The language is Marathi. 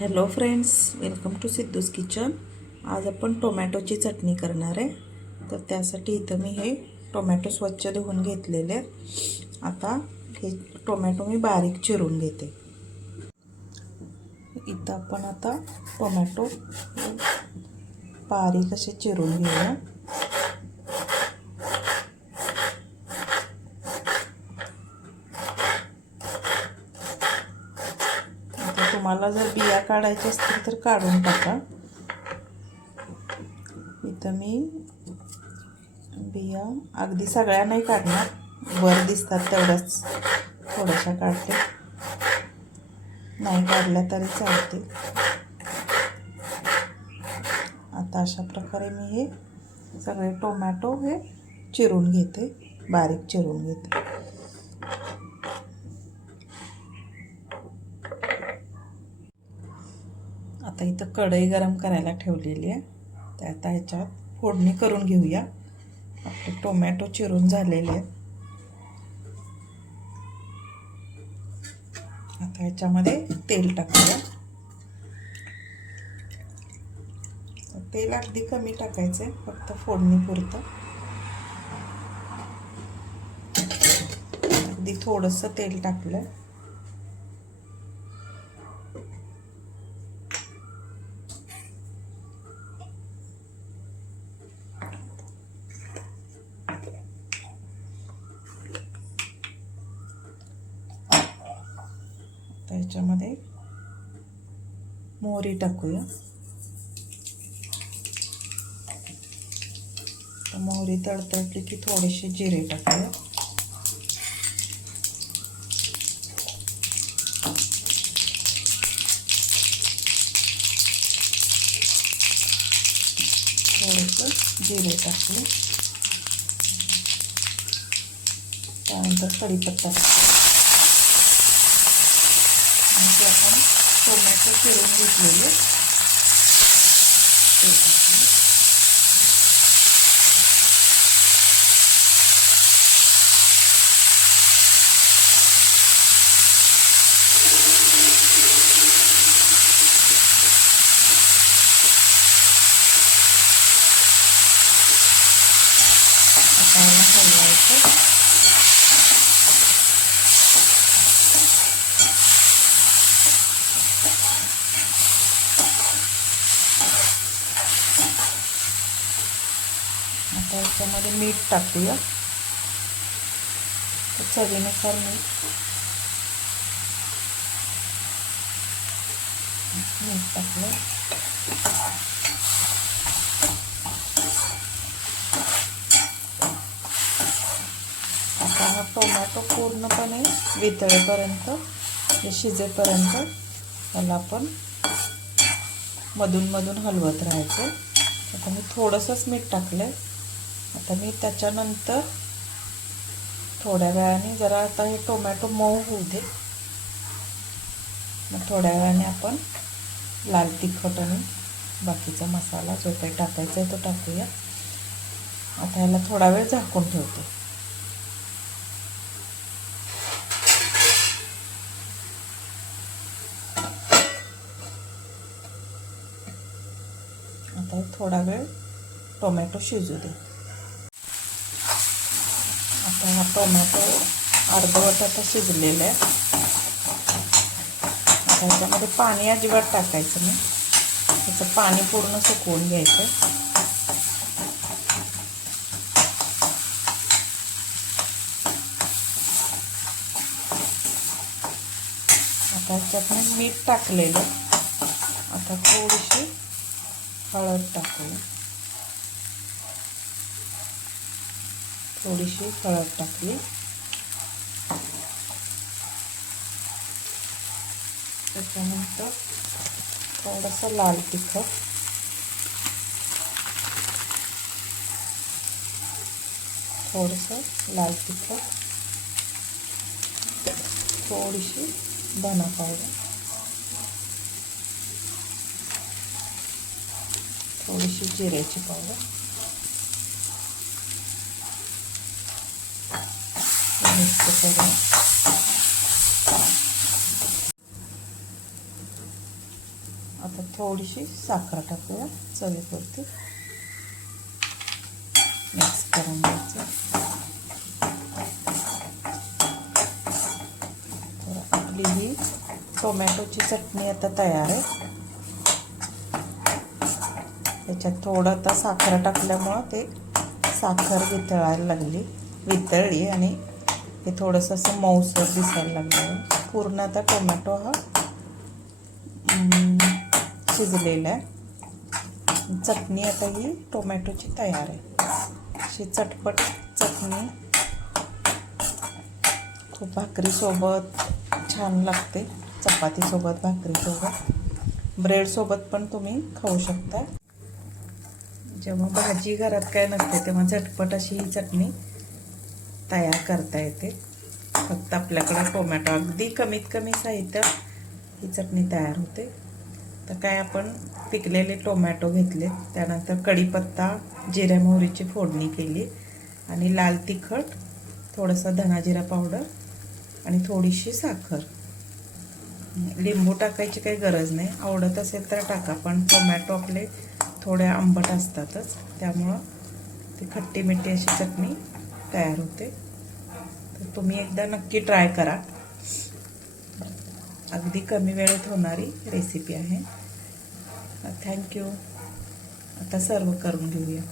Hello friends, welcome to Siddhu's kitchen. आज आपण टोमॅटोची चटणी करणार आहे। तर त्यासाठी इथं मी हे टोमॅटो स्वच्छ धुवून घेतलेले आहेत। आता हे टोमॅटो मी बारीक चिरून घेते। इथं आपण आता टोमॅटो बारीक असे चिरून घेऊया। तुम्हाला जर बिया काढायच्या असतील तर काढून टाका। इथं मी बिया अगदी सगळ्या नाही काढणार, वर दिसतात तेवढ्याच थोड्याशा काढते, नाही काढल्या तरी चालते। आता अशा प्रकारे मी हे सगळे टोमॅटो हे चिरून घेते, बारीक चिरून घेते। आता इथं कढई गरम करायला ठेवलेली आहे। तर आता ह्याच्यात फोडणी करून घेऊया। आपले टोमॅटो चिरून झालेले आहेत। आता ह्याच्यामध्ये तेल टाकूया। तेल अगदी कमी टाकायचं आहे, फक्त फोडणीपुरतं। अगदी थोडंसं तेल टाकलं। त्याच्यामध्ये मोहरी टाकूया। मोहरी तडतडली की थोडेसे जिरे टाकूया। थोडेसे जिरे टाकले, त्यानंतर कढीपत्ता टाकला आणि ते आपण टोमॅटो चिरून घेतलेले ते टाकले। आता याच्यामध्ये मीठ टाकूया, चवीनुसार मीठ टाकलं। आता हा टोमॅटो पूर्णपणे वितळेपर्यंत, शिजेपर्यंत त्याला आपण मधून मधून हलवत राहायचं। आता मी थोडंसंच मीठ टाकलंय। आता मी त्याच्यानंतर थोड्या वेळाने जरा आता हे टोमॅटो मऊ होऊ दे, मग थोड्या वेळाने आपण लाल तिखट आणि बाकीचा मसाला जो काही टाकायचा आहे तो टाकूया। आता याला थोडा वेळ झाकून ठेवते। आता थोडा वेळ टोमॅटो शिजू दे। आता हा टोमॅटो अर्धवट आता शिजलेला आहे। त्याच्यामध्ये पाणी अजिबात टाकायचं नाही, त्याचं पाणी पूर्ण सुकवून घ्यायचं। आता ह्याच्यात मी मीठ टाकलेलं, आता थोडीशी हळद टाकूया। थोडीशी हळद टाकली, त्याच्यानंतर थोडंसं लाल तिखट, थोडीशी धना पावडर, थोडीशी जिऱ्याची पावडर, मिक्स करून आता थोडीशी साखर टाकूया चवीपुरती. मिक्स करून घ्यायचं. तर आपली ही टोमॅटोची चटणी आता तयार आहे. त्याच्यात थोडं आता साखर टाकल्यामुळं ते साखर वितळली आणि हे थोडंसं असं मऊसर दिसायला लागलं. पूर्ण आता टोमॅटो हा शिजलेला आहे. चटणी आता ही टोमॅटोची तयार आहे. अशी चटपट चटणी खूप भाकरीसोबत छान लागते. चपातीसोबत, भाकरीसोबत, ब्रेडसोबत पण तुम्ही खाऊ शकता. जेव्हा भाजी घरात काय नसते तेव्हा झटपट अशी ही चटणी तयार करता येते. फक्त आपल्याकडं टोमॅटो, अगदी कमीत कमी साहित्य ही चटणी तयार होते. तर काय आपण पिकलेले टोमॅटो घेतले, त्यानंतर कढीपत्ता, जिऱ्या मोहरीची फोडणी केली आणि लाल तिखट, थोडंसं धनाजिरा पावडर आणि थोडीशी साखर. लिंबू टाकायची काही गरज नाही, आवडत असेल तर टाका, पण टोमॅटो आपले थोडे आंबट असतातच, त्यामुळं ती खट्टी मिठी अशी चटणी तयार होते. तर तुम्ही एकदा नक्की ट्राय करा. अगदी कमी वेळेत होणारी रेसिपी आहे. थँक्यू. आता सर्व करून घेऊया.